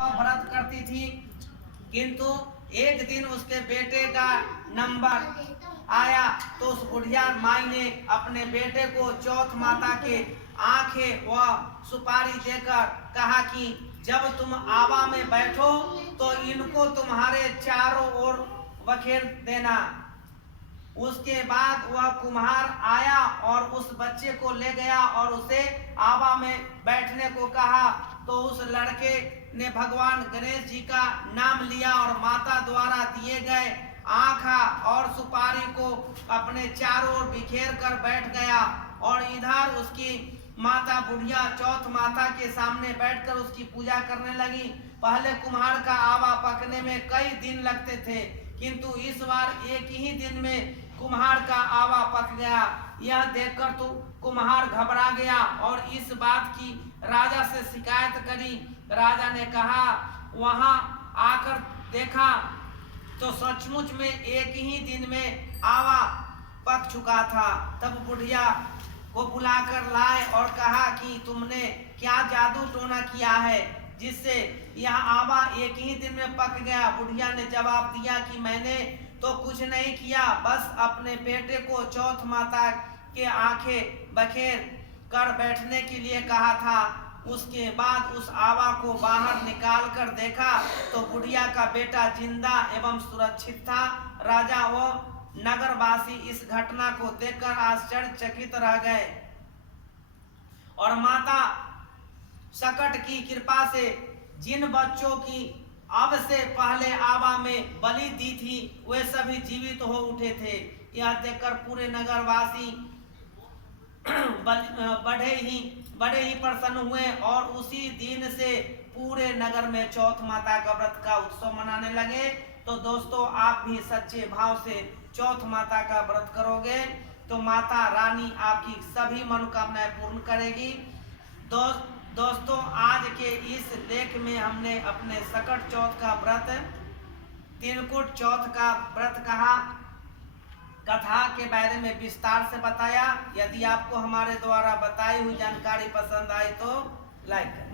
व्रत करती थी, किंतु एक दिन उसके बेटे का नंबर आया तो उस बुढ़िया माई ने अपने बेटे को चौथ माता के आंखें व सुपारी देकर कहा कि जब तुम आवा में बैठो तो इनको तुम्हारे चारों ओर बखेर देना। उसके बाद वह कुम्हार आया और उस बच्चे को ले गया और उसे आवा में बैठने को कहा, तो उस लड़के ने भगवान गणेश जी का नाम लिया और माता द्वारा दिए गए आँखा और सुपारी को अपने चारों ओर बिखेर कर बैठ गया और इधर उसकी माता बुढ़िया चौथ माता के सामने बैठकर उसकी पूजा करने लगी। पहले कुम्हार का आवा पकने में कई दिन लगते थे, किंतु इस बार एक ही दिन में कुम्हार का आवा पक गया। यह देखकर तो कुम्हार घबरा गया और इस बात की राजा से शिकायत करी। राजा ने कहा, वहां आकर देखा तो सचमुच में एक ही दिन में आवा पक चुका था। तब बुढ़िया को बुलाकर लाए और कहा कि तुमने क्या जादू टोना किया है जिससे यह आवा एक ही दिन में पक गया। बुढ़िया ने जवाब दिया कि मैंने तो कुछ नहीं किया, बस अपने बेटे को चौथ माता के आंखें बखेर कर बैठने के लिए कहा था। उसके बाद उस आवा को बाहर निकाल कर देखा तो बुढ़िया का बेटा जिंदा एवं सुरक्षित था। राजा व नगरवासी इस घटना को देखकर आश्चर्यचकित रह गए और माता सकट की कृपा से जिन बच्चों की अब से पहले आवा में बलि दी थी वे सभी जीवित हो उठे थे। यह देखकर पूरे नगरवासी बड़े ही प्रसन्न हुए और उसी दिन से पूरे नगर में चौथ माता का व्रत का उत्सव मनाने लगे। तो दोस्तों, आप भी सच्चे भाव से चौथ माता का व्रत करोगे तो माता रानी आपकी सभी मनोकामनाएं पूर्ण करेगी। दोस्तों, आज के इस लेख में हमने अपने सकट चौथ का व्रत, तिलकुट चौथ का व्रत कथा के बारे में विस्तार से बताया। यदि आपको हमारे द्वारा बताई हुई जानकारी पसंद आई तो लाइक करें।